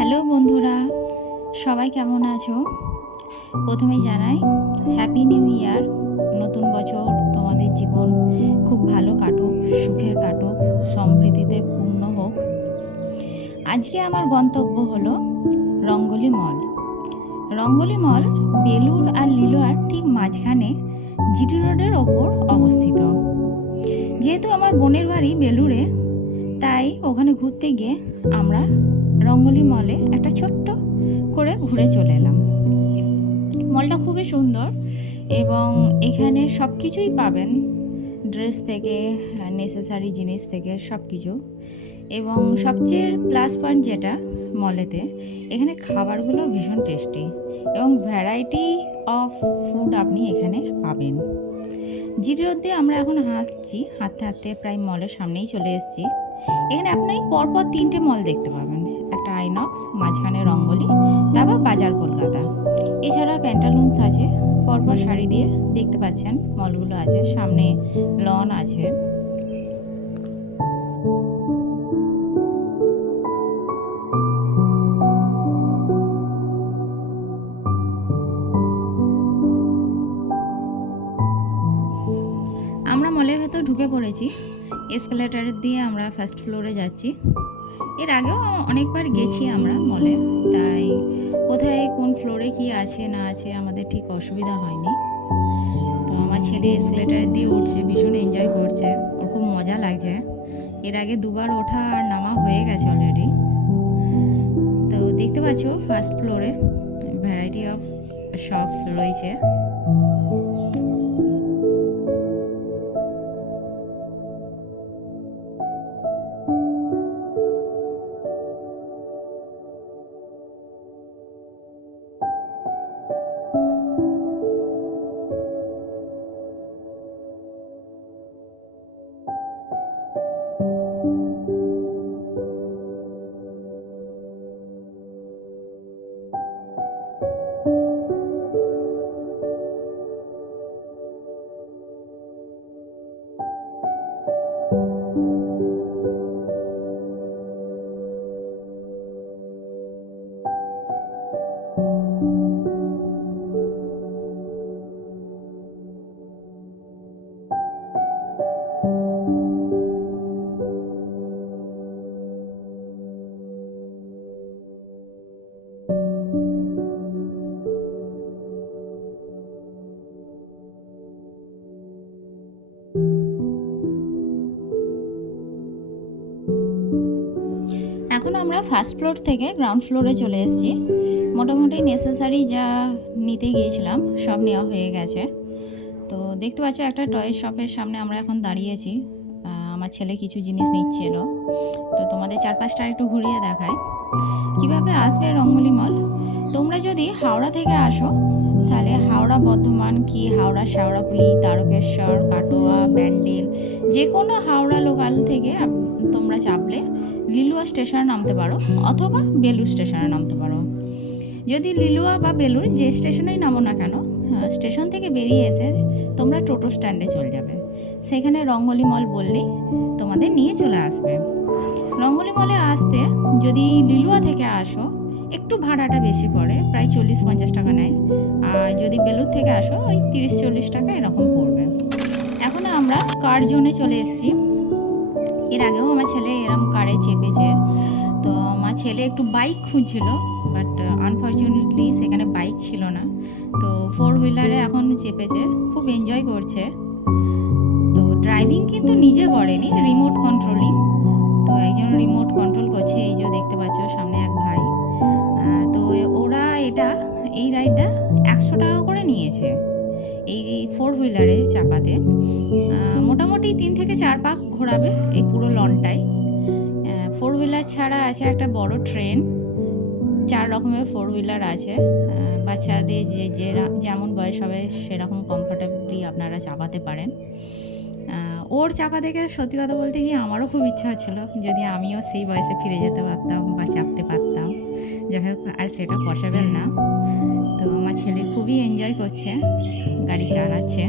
Hello বন্ধুরা, সবাই কেমন আছো? প্রথমেই জানাই হ্যাপি নিউ ইয়ার নতুন বছর তোমাদের জীবন খুব ভালো কাটুক, সুখের কাটুক সমৃদ্ধিতে পূর্ণ হোক। আজকে আমার গন্তব্য হলো রঙ্গলি মল। রঙ্গলি মল বেলুর আর লিলোয়ার ঠিক মাঝখানে জিটি রোডের ওপর অবস্থিত। যেহেতু আমার বোনের বাড়ি বেলুরে তাই ওখানে ঘুরতে গিয়ে আমরা রঙ্গলি মলে একটা ছোট্ট করে ঘুরে চলে এলাম। মলটা খুবই সুন্দর এবং এখানে সব কিছুই পাবেন। ড্রেস থেকে নেসেসারি জিনিস থেকে সব কিছু এবং সবচেয়ে প্লাস পয়েন্ট যেটা মলেতে, এখানে খাবারগুলো ভীষণ টেস্টি এবং ভ্যারাইটি অফ ফুড আপনি এখানে পাবেন। জিটি রোড দিয়ে আমরা এখন হাঁটছি, হাঁটতে হাঁটতে প্রায় মলের সামনেই চলে এসেছি। এখানে আপনি পরপর তিনটে মল দেখতে পাবেন। একটা আইনক্স, মাঝখানে রঙ্গলি, তারপর বাজার কলকাতা। এছাড়া প্যান্টালুন্স আছে, পরপর শাড়ি দিয়ে দেখতে পাচ্ছেন মলগুলো আছে, সামনে লন আছে। আমরা মলের ভেতর ঢুকে পড়েছি এসকেলেটার দিয়ে আমরা ফার্স্ট ফ্লোরে যাচ্ছি। এর আগেও অনেকবার গেছি আমরা মলে তাই কোথায় কোন ফ্লোরে কি আছে, না আছে আমাদের ঠিক অসুবিধা হয়নি। তো আমার ছেলে এসকেলেটার দিয়ে উঠছে, ভীষণ এনজয় করছে। ওর খুব মজা লাগছে। এর আগে দুবার ওঠা আর নামা হয়ে গেছে অলরেডি তো দেখতে পাচ্ছ ফার্স্ট ফ্লোরে ভ্যারাইটি অফ শপস রয়েছে। আমরা ফার্স্ট ফ্লোর থেকে গ্রাউন্ড ফ্লোরে চলে এসেছি। মোটামুটি নেসেসারি যা নিতে গিয়েছিলাম, সব নেওয়া হয়ে গেছে। তো দেখতে পাচ্ছ একটা টয় শপের সামনে আমরা এখন দাঁড়িয়েছি। আমার ছেলে কিছু জিনিস নিচ্ছিল। তো তোমাদের চারপাশটা একটু ঘুরিয়ে দেখায় কীভাবে আসবে রঙ্গলি মল তোমরা যদি হাওড়া থেকে আসো, তাহলে হাওড়া বর্ধমান কি হাওড়া শেওড়াপুলি, তারকেশ্বর, কাটোয়া ব্যান্ডেল যে কোনো হাওড়া লোকাল থেকে তোমরা চাপলে লিলুয়া স্টেশনে নামতে পারো অথবা বেলুর স্টেশনে নামতে পারো। যদি লিলুয়া বা বেলুর যে স্টেশনেই নামো না কেন স্টেশন থেকে বেরিয়ে এসে তোমরা টোটো স্ট্যান্ডে চলে যাবে। সেখানে রঙ্গলি মল বললেই তোমাদের নিয়ে চলে আসবে। রঙ্গলি মলে আসতে যদি লিলুয়া থেকে আসো, একটু ভাড়াটা বেশি পড়ে, প্রায় চল্লিশ পঞ্চাশ টাকা নেয়। আর যদি বেলুর থেকে আসো, ওই তিরিশ চল্লিশ টাকা এরকম পড়বে। এখন আমরা কার জোনে চলে এসেছি? এর আগেও আমার ছেলে এরম কারে চেপেছে। তো আমার ছেলে একটু বাইক খুঁজছিল বাট আনফর্চুনেটলি সেখানে বাইক ছিল না। তো ফোর হুইলারে এখন চেপেছে, খুব এনজয় করছে। তো ড্রাইভিং কিন্তু নিজে করেনি রিমোট কন্ট্রোলিং তো একজন রিমোট কন্ট্রোল করছে, এই যে দেখতে পাচ্ছ সামনে এক ভাই। তো ওরা এটা, এই রাইডটা একশো টাকা করে নিয়েছে, এই ফোর হুইলারে চাপাতে। মোটামুটি তিন থেকে চার পাক ঘোরাবে এই পুরো লনটাই। ফোর হুইলার ছাড়া আছে একটা বড় ট্রেন চার রকমের ফোর হুইলার আছে। বাচ্চাদের যে যে যেমন বয়স হবে সেরকম কমফোর্টেবলি আপনারা চাপাতে পারেন। ওর চাপা দেখে সত্যি কথা বলতে গিয়ে আমারও খুব ইচ্ছা হচ্ছিল যদি আমিও সেই বয়সে ফিরে যেতে পারতাম বা চাপতে পারতাম। যাই হোক, আর সেটা পসিবল না। তো আমার ছেলে খুবই এনজয় করছে, গাড়ি চালাচ্ছে।